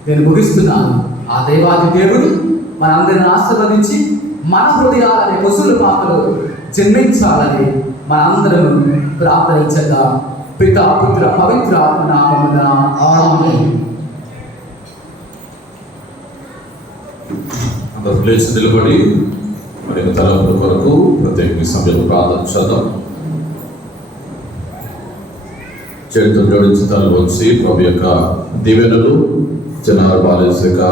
నేను ముగిస్తున్నాను. ఆ దేవాది దేవుడు మనందరిని ఆశీర్వదించి మన హృదయాలని పశువుల పాత్రలు జన్మించాలని మనందరం ప్రార్థించగా పిత పుత్ర పవిత్ర ఆత్మ నామమున ఆమేన్. అందరూ లేచి నిలబడి మరి తలపుల కొరకు ప్రత్యేక సమయంలో ప్రార్థన చేద్దాం. చేతులు జోడించి తల వచ్చి ప్రభు యొక్క దీవెనలు, చిన్నారు బాలేసు యొక్క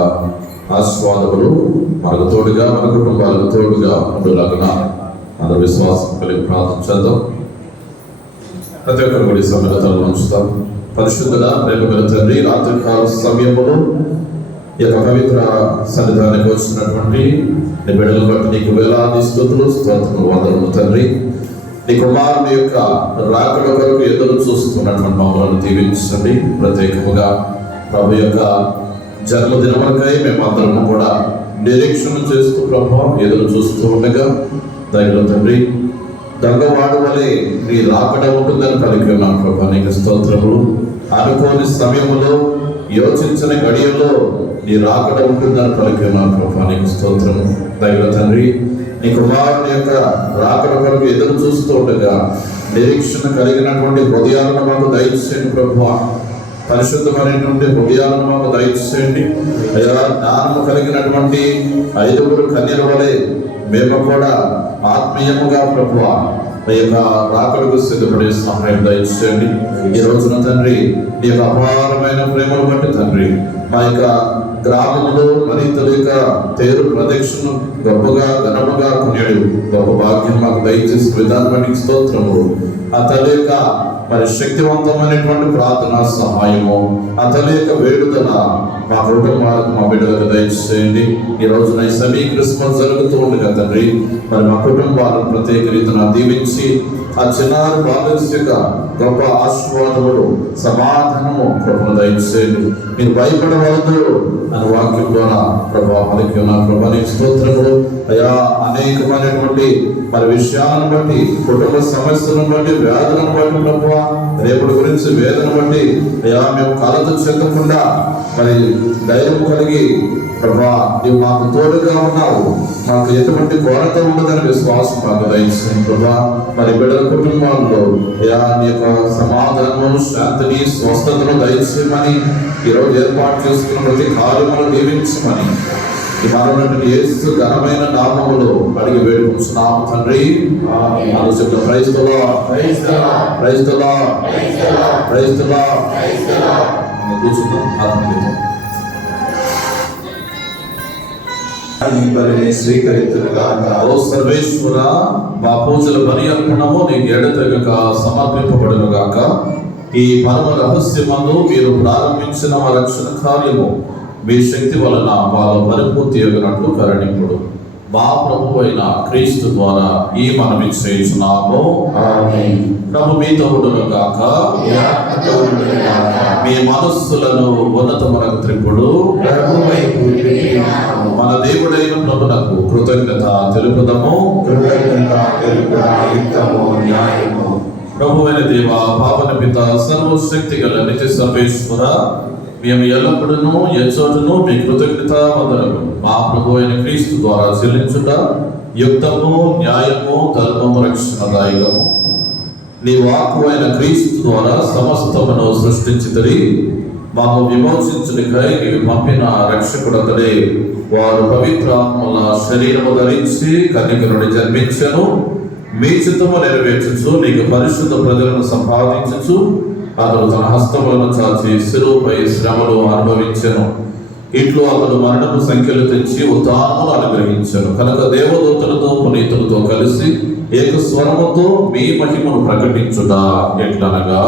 ఆశీర్వాదములు మనకు తోడుగా, మన కుటుంబాలకు తోడుగా ఉండేలాగా అందరూ విశ్వాసం కలిగి ప్రార్థన చేద్దాం. ప్రతి ఒక్కరు కూడా సమయంలో తల ఉంచుతాం. పరిశుద్ధుల ప్రేమగల తండ్రి, రాత్రికాల సమయంలో ఈ యొక్క పవిత్ర సన్నిధానికి వచ్చినటువంటి నీ బిడ్డలను బట్టి నీకు వేలాది స్తుతులు, స్తోత్రములు, వందనములు తండ్రి. నీ కుమారుని యొక్క రాకడ కొరకు ఎదురు చూస్తున్నటువంటి మమ్మల్ని దీవించండి. ప్రత్యేకముగా ప్రభు యొక్క జన్మదినములకై మేమందరము కూడా నిరీక్షణ చేస్తూ ప్రభు ఎదురు చూస్తూ ఉండగా దయలో తండ్రి దొంగవాడు వలె నీ రాకడ ఉంటుందని కలిగి ఉన్నాను ప్రభు. నీకు స్తోత్రములు. అనుకోని సమయంలో, యోచించిన గడియలో నీ రాకడ ఉంటుందని కలిగి ఉన్నాను ప్రభు. నీకు స్తోత్రము. దయలో తండ్రి నీ కుమారుని యొక్క రాకడ కొరకు ఎదురు చూస్తూ ఉండగా నిరీక్షణ కలిగినటువంటి హృదయాలను మాకు దయచేయండి ప్రభు. పరిశుద్ధమైనటువంటి హృదయాలను మాకు దయచేయండి అయ్యా. జ్ఞానము కలిగినటువంటి 5 కన్యల వలె మేము కూడా ఆత్మీయముగా ప్రభు ఈ యొక్క రాకడకు సిద్ధపడే సహాయం దయచేయండి. ఈ రోజున తండ్రి నీ యొక్క అపారమైన ప్రేమను బట్టి తండ్రి మా యొక్క గ్రామంలో మరింత లేక తేరు ప్రదక్షిణ గొప్పగా ఘనముగా కొనేడు గొప్ప భాగ్యం మాకు దయచేసి విధానం బట్టి స్తోత్రము. ఆ తల్లి యొక్క మరి శక్తివంతమైనటువంటి ప్రార్థన సహాయము, ఆ తల్లి యొక్క వేడుదల మా కుటుంబాలకు, మా బిడ్డలకు దయచేయండి. ఈ రోజున ఈ క్రిస్మస్ జరుగుతూ ఉండగా తండ్రి మరి మా కుటుంబాలను ప్రత్యేక రీతిన దీవించి ఆ చిన్నారి బాలన్స్ యొక్క గొప్ప ఆశీర్వాదములు, సమాధానము ప్రభు దయచేయండి. మీరు భయపడవద్దు అని వాక్యం ద్వారా ప్రభా పలికి ఉన్న ప్రభా నీ స్తోత్రములు అయా. అనేకమైనటువంటి మరి విషయాలను బట్టి, కుటుంబ సమస్యలను బట్టి, వ్యాధులను బట్టి ప్రభు, రేపటి గురించి వేదన బట్టి అయా మేము కలత చెందకుండా మరి ధైర్యం కలిగి ప్రభా నీవు మాకు తోడుగా ఉన్నావు, మాకు ఎటువంటి కొరత ఉండదని విశ్వాసం మాకు దయచేయండి ప్రభా. మరి బిడ్డల కుటుంబాల్లో అయా నీ యొక్క సమాధానము, శాంతిని, స్వస్థతను దయచేయమని ఈరోజు ఏర్పాటు చేసుకున్న ప్రతి కార్యములను దీవించమని ఈ మనటువంటి యేసు ఘనమైన నామములో అడిగి వేడుకుంటున్నాము తండ్రి. ఆలోచన praise the Lord, praise the Lord, praise the Lord, praise the Lord. కూర్చుందాం ఆత్మీయత. ఓ సర్వేశ్వర, మా పూజల బలి అర్పణము నీకు ఎడతెగక సమర్పింపబడును గాక. ఈ పరమ రహస్యమందు మీరు ప్రారంభించిన మా రక్షణ కార్యము మీ శక్తి వలన మాలో పరిపూర్తి అగినట్లు కరుణింపుడు. మా ప్రభు అయిన క్రీస్తు ద్వారా ఈ మనవి చేయుచున్నాము. ప్రభు మీతో ఉండును గాక. మీ మనస్సులను ఉన్నతమునకు త్రిప్పుడు మన దేవుడైన ప్రభునకు కృతజ్ఞత తెలుపుదము. ప్రభువైన దేవ, పావన పిత, సర్వశక్తి గల నిత్య సర్వేశ్వర, మేము ఎల్లప్పుడూ ఎచ్చోటను మీ కృతజ్ఞత వందనము మా ప్రభు అయిన క్రీస్తు ద్వారా చెల్లించుట యుక్తము, న్యాయము, ధర్మము, రక్షణదాయకము. నీ వాక్కు అయిన క్రీస్తు ద్వారా సమస్తమును సృష్టించితరి మాకు విమోచించునికై నీవు పంపిన రక్షకుడతడే. వారు పవిత్రాత్మల శరీరము ధరించి కన్యక నుండి జన్మించెను, మీ చిత్తము నెరవేర్చుచు నీకు పరిశుద్ధ ప్రజలను సంపాదించుచు అతడు తన హస్తములను చాచి శిలువపై శ్రమలు అనుభవించెను. ఇట్లు అతడు మరణపు సంఖ్యలు తెచ్చి ఉత్థానమును అనుగ్రహించెను. కనుక దేవదూతలతో పునీతులతో కలిసి ఏక స్వరముతో మీ మహిమను ప్రకటించుట ఎట్లనగా,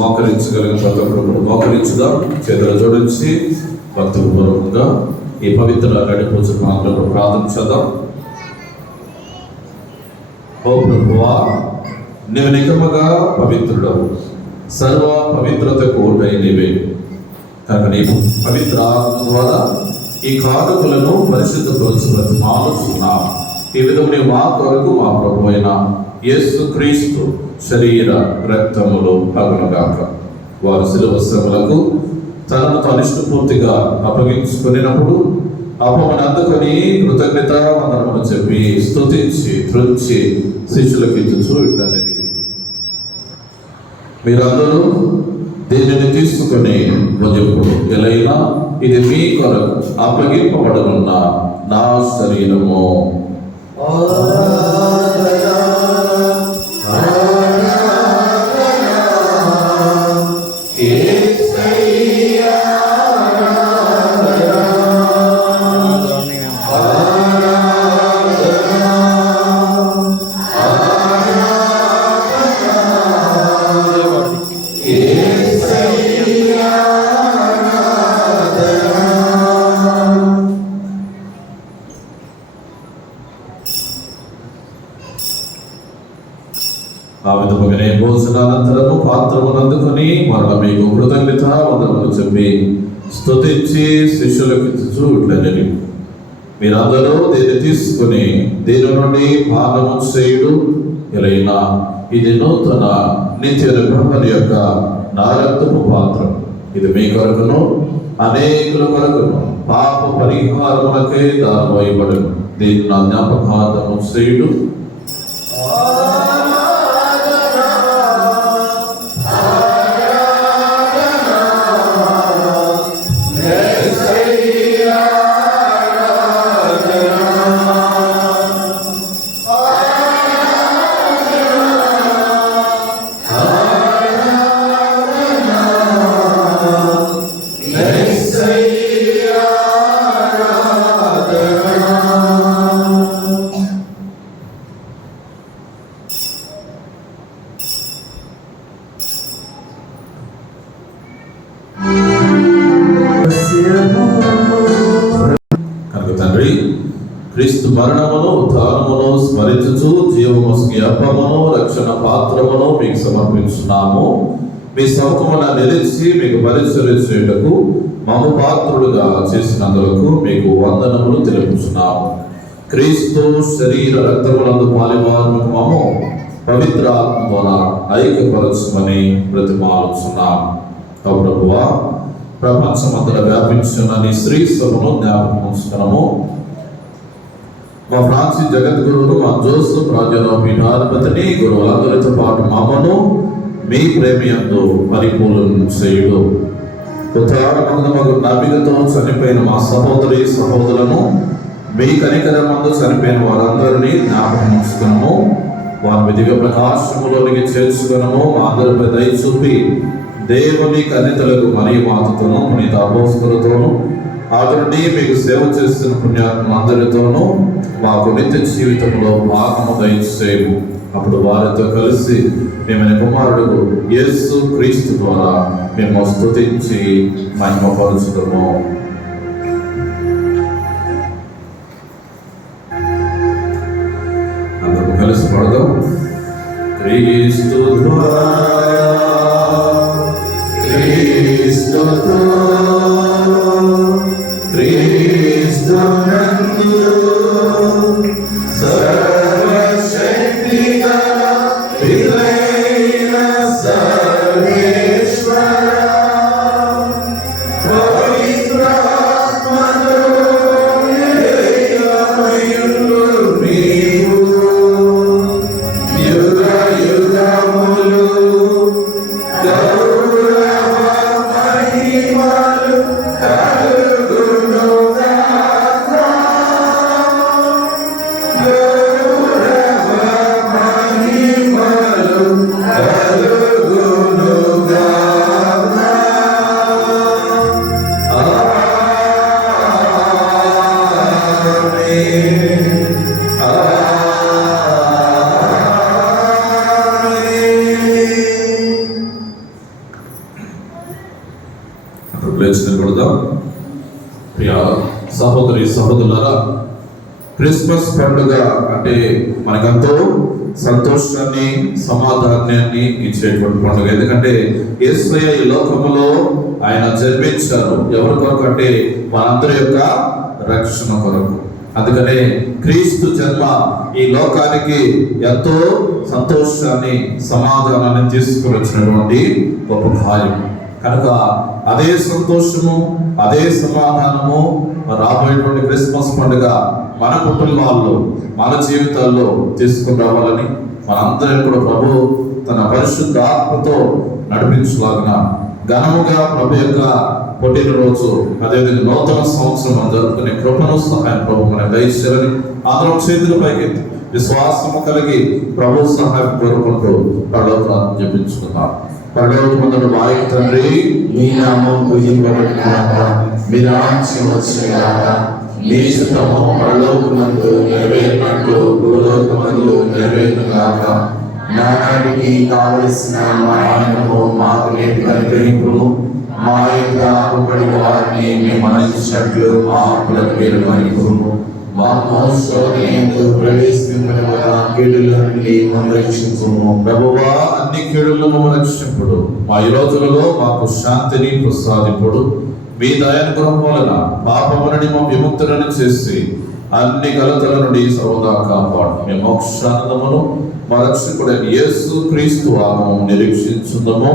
మోకరించగలిగిన ప్రతి ఒక్కరు మోకరించుదాం. చేతులు జోడించి భక్తిపూర్వకంగా ఈ పవిత్ర గడిపూజ మాత్రంలో ప్రార్థించదాం. ఓ ప్రభువా, నీవు నిజముగా పవిత్రుడవు, సర్వ పవిత్రతకు ఊటై నీవే. కనుక నీ పవిత్ర ఆత్మ ద్వారా ఈ కారకులను పరిశుద్ధపరచున్నావు. ఈ విధముని మా కొరకు మా ప్రభు అయిన యేసు క్రీస్తు శరీర రక్తములు అగునుగాక. వారు శిలువ శ్రమలకు తనను తనిష్ఠపూర్తిగా అప్పగించుకున్నప్పుడు అప్పమని అందుకొని కృతజ్ఞత వందనములు చెప్పి స్తుతించి త్రుంచి శిష్యులకు ఇచ్చుచు ఇట్లనేది, మీరందరూ దీనిని తీసుకుని భుజింపుడు, ఎలైనా ఇది మీ కొరకు అప్పగింపబడనున్న నా శరీరము. ఆ విధముగానే భోజనానంతరము పాత్రమును అందుకొని మరల మీకు కృతజ్ఞత వందనములు చెప్పి స్తుతించి శిష్యులకు ఇచ్చుచు ఇట్లనేది, మీరందరూ దీన్ని తీసుకుని దీని నుండి పానము చేయుడు, ఎలైనా ఇది నూతన నిత్య నిబంధన యొక్క నా రక్తపు పాత్రం. ఇది మీ కొరకును అనేకుల కొరకును పాప పరిహారములకై దానమైబడును. దీన్ని నా జ్ఞాపకార్థము చేయుడు. కనుక తండ్రి, క్రీస్తు మరణమును ఉత్థానమును స్మరించుచు జీవముస్కి అప్పమును రక్షణ పాత్రమును మీకు సమర్పించున్నాము. మీ సముఖమున నిలిచి మీకు పరిచరించేటకు మమ్ము పాత్రుడుగా చేసినందులకు మీకు వందనములు తెలుపుచున్నాము. క్రీస్తు శరీర రక్తములందు పాలివారులకు మమ్ము పవిత్ర ఆత్మ ద్వారా ఐక్యపరచుమని బ్రతిమాలుచున్నాము. ప్రభువా, ప్రపంచమంతటా వ్యాపించిన నీ శ్రీ సభను జ్ఞాపకం ఉంచుకున్నాము. మా ఫ్రాన్సిస్ జగద్గురువులు, మా జోసెఫ్ రాజారావు పీఠాధిపతిని, గురువులందరితో పాటు మమ్మను మీ ప్రేమయందు పరిపూర్ణం చేయుడు. ఉత్తరాఖండమగు నబిగతో చనిపోయిన మా సహోదరి సహోదరులను మీ కనికరమందు చనిపోయిన వారందరినీ జ్ఞాపకం ఉంచుకున్నాము. వారి దివ్య ప్రకాశములోనికి చేర్చుకున్నాము. మా అందరిపై దయ చూపి దేవుని కన్యతలకు మరియు మాతతోనూ పునీత అపోస్తలులతోనూ అతడిని మీకు సేవ చేస్తున్న పుణ్యాత్మలందరితోనూ మాకు నిత్య జీవితంలో భాగము దయచేయము. అప్పుడు వారితో కలిసి మేము కుమారుడు యేసు క్రీస్తు ద్వారా మేము స్తుతించి మహిమపరచుదాము. అందరూ కలిసి పడదాం. క్రీస్తు ద్వారా యుగ యుగములు సహోదరులారా, క్రిస్మస్ పండుగ అంటే మనకెంతో సంతోషాన్ని, సమాధానాన్ని ఇచ్చేటువంటి పండుగ. ఎందుకంటే యేసయ్య ఈ లోకములో ఆయన జన్మించారు. ఎవరి కొరకు అంటే మనందరి యొక్క రక్షణ కొరకు. అందుకనే క్రీస్తు జన్మ ఈ లోకానికి ఎంతో సంతోషాన్ని, సమాధానాన్ని తీసుకుని వచ్చినటువంటి గొప్ప కార్యం. కనుక అదే సంతోషము, అదే సమాధానము రాబోయేటువంటి క్రిస్మస్ పండుగ మన కుటుంబాల్లో, మన జీవితాల్లో తీసుకుని రావాలని మనందరం కూడా ప్రభు తన పరిశుద్ధ ఆత్మతో నడిపించలాగిన ఘనముగా ప్రభు యొక్క పుట్టినరోజు, అదేవిధంగా నూతన సంవత్సరం జరుపుకునే కృపను సహాయం ప్రభు మనకు దయచేయాలని అందరం చేతుల పైకి విశ్వాసము కలిగి ప్రభు సహాయం కోరుకుంటూ పరలోకాన్ని జపించుకుందాం. పరలోకమందున్న మా యొక్క తండ్రి, మీ నామం పూజింపబడుగాక, మీ రాజ్యం వచ్చుగాక, మీ చిత్తము పరలోకమందు నెరవేరినట్లు భూలోకమందు నెరవేరుగాక. నానాటికి కావలసిన మా అన్నము మాకు నేటి అనుగ్రహింపుము. మా యొక్క అప్పుబడి వారిని మేము మన్నించినట్లు మా అప్పులకు మీరు మన్నింపుము. మాకు శోధనయందు ప్రవేశింపనివ్వక కీడుల నుండి మమ్మల్ని రక్షించుము. ప్రభువా, అన్ని కీడులను రక్షింపుడు. మా ఈ రోజులలో మాకు శాంతిని ప్రసాదింపుడు. మీ దయానుగ్రహం వలన పాపము నుండి మా విముక్తులను చేసి అన్ని కలతల నుండి సర్వదా కాపాడు. మేము మోక్షానందమును మా రక్షకుడైన యేసు క్రీస్తు ఆగమము నిరీక్షించుందము.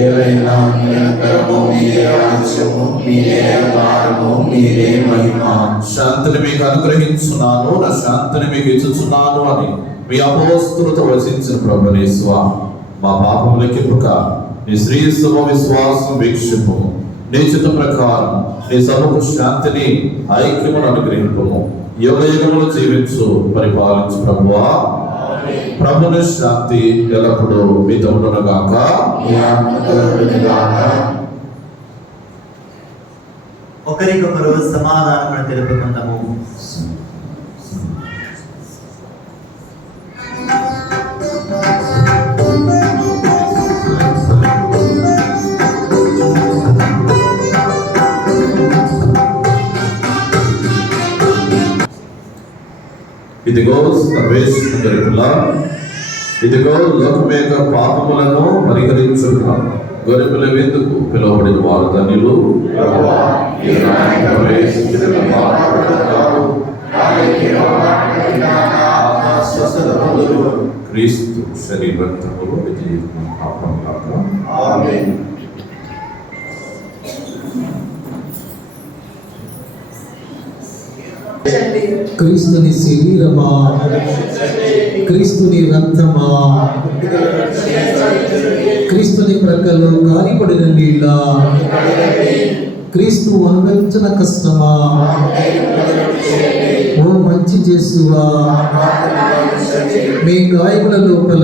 ఏవైనా నిరంతరము మీరే రాజ్యము, మీరే అధికారము, మీరే మహిమ. శాంతిని మీకు అనుగ్రహించున్నాను, నా శాంతిని మీకు ఇచ్చుచున్నాను అని మీ అపోస్తులతో వచించిన ప్రభు యేసువా, మా పాపము లెక్కింపుక నీ శ్రీ సభ విశ్వాసం వీక్షింపు. నీ చిత్త ప్రకారం నీ సభకు శాంతిని, ఐక్యమును అనుగ్రహింపము. యుగ యుగములు జీవించు పరిపాలించు ప్రభువా. ప్రభుని శాంతి ఎల్లప్పుడూ మీతో ఉండునుగాక. ఒకరికొకరు సమాధానం తెలుపుకుందాము. ఇదిగో సర్వేశ్వరుని గొర్రెపిల్ల, ఇదిగో లోకం యొక్క పాపములను పరిహరించుట గొర్రెపిల్ల విందుకు పిలువబడిన వారు ధన్యులు. క్రీస్తు శరీరములో విజయము పాపం కాక. ఆమేన్. క్రీస్తుని శరీరమా, క్రీస్తుని రక్తమా, క్రీస్తుని ప్రక్కలో కారిపడిన నీళ్ళ, క్రీస్తు అనుభవించిన కష్టమా, ఓ మంచి చేసువా, మీ గాయముల లోపల